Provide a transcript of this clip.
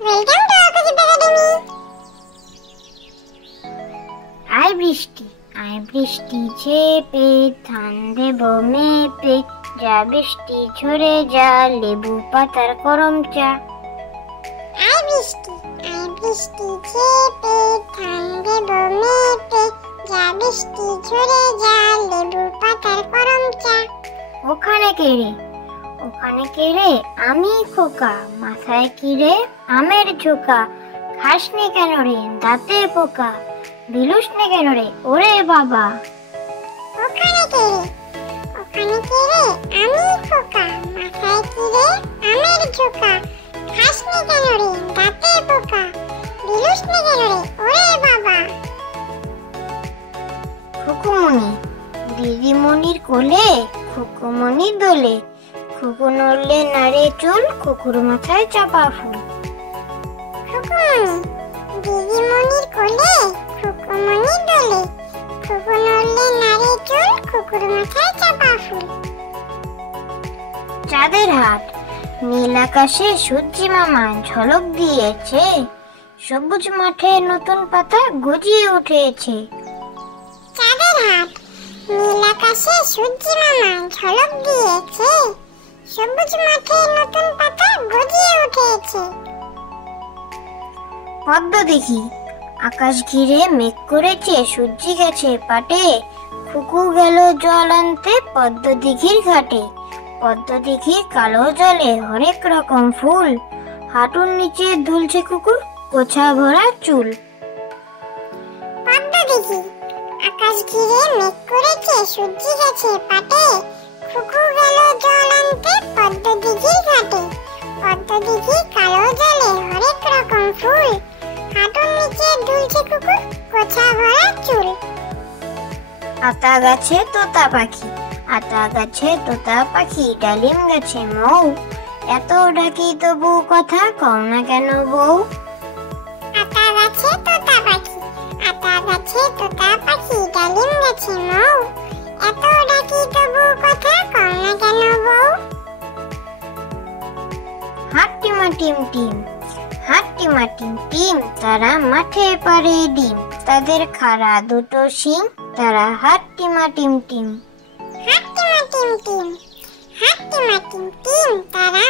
Welcome to Akash academy. আয় বৃষ্টি, আয় বৃষ্টি ঝেপে, ধান দেব মেপে, যা বৃষ্টি ঝরে যা, লেবু পাতার গরম চা। আয় বৃষ্টি ঝেপে, ধান দেব মেপে, যা বৃষ্টি ঝরে যা, লেবু পাতার গরম চা। ওখানে কে রে, ওখানে কে রে, আমি খোকা, মাথায় কি রে, আমের ঝোকা, খাসনি কেন রে, দাঁতে পোকা, বিলুস নে কেন রে, ওরে বাবা। ওখানে কে রে, ওখানে কে রে, আমি খোকা, মাথায় কি রে, আমের ঝোকা, খাসনি কেন রে, দাঁতে পোকা, বিলুস নে কেন রে, ওরে বাবা। খুকুমনি, দিদিমণির কোলে, খুকুমনি দোলে, খুকু নড়লে নাড়ে চুল, খুকুর মাথায় চাপা ফুল। খুকুমনি, দিদিমণির কোলে, খুকুমনি দোলে, খুকু নড়লে নাড়ে চুল, খুকুর মাথায় চাপা ফুল। চাঁদের হাট, নীল আকাশে সূর্যি মামা ঝলক দিয়েছে, সবুজ মাঠে নতুন পাতা গজিয়ে উঠেছে। চাঁদের হাট, নীল আকাশে সূর্যি মামা ঝলক দিয়েছে, সবুজ মাঠে নতুন পাতা গজিয়ে উঠেছে। পদ্ম দেখি, আকাশ ঘিরে মেঘ করেছে, সূর্যি গেছে পাটে, খুকু গেল জল আনতে পদ্ম দিঘির ঘাটে। পদ্ম দিঘির কালো জলে হরেক রকম ফুল, হাঁটুর নিচে দুলছে কুকুর গোছা ভরা চুল। পদ্ম দিঘি, আকাশ ঘিরে মেঘ করেছে, সূর্যি গেছে পাটে, খুকু গেল জল আনতে পদ্ম দিঘির ঘাটে। পদ্ম দিঘির কালো জলে হরেক রকম ফুল, হাঁটুর নিচে দুলছে কুকুর গোছা ভরা চুল। আতা গাছে তোতা পাখি, আতা গাছে তোতা পাখি, ডালিম গাছে মৌ, এত ডাকি তবু কথা কও না কেন বউ। আতা গাছে তোতা পাখি, আতা গাছে তোতা পাখি, ডালিম গাছে মৌ, এত ডাকি তবু কথা কও না কেন বউ। হাট্টিমা টিম টিম, হাট্টিমা টিম টিম, তারা মাঠে পাড়ে ডিম, তাদের খাড়া দুটো শিং, তারা হাট্টিমা টিম টিম। হাট্টিমা টিম টিম, হাট্টিমা টিম টিম, তারা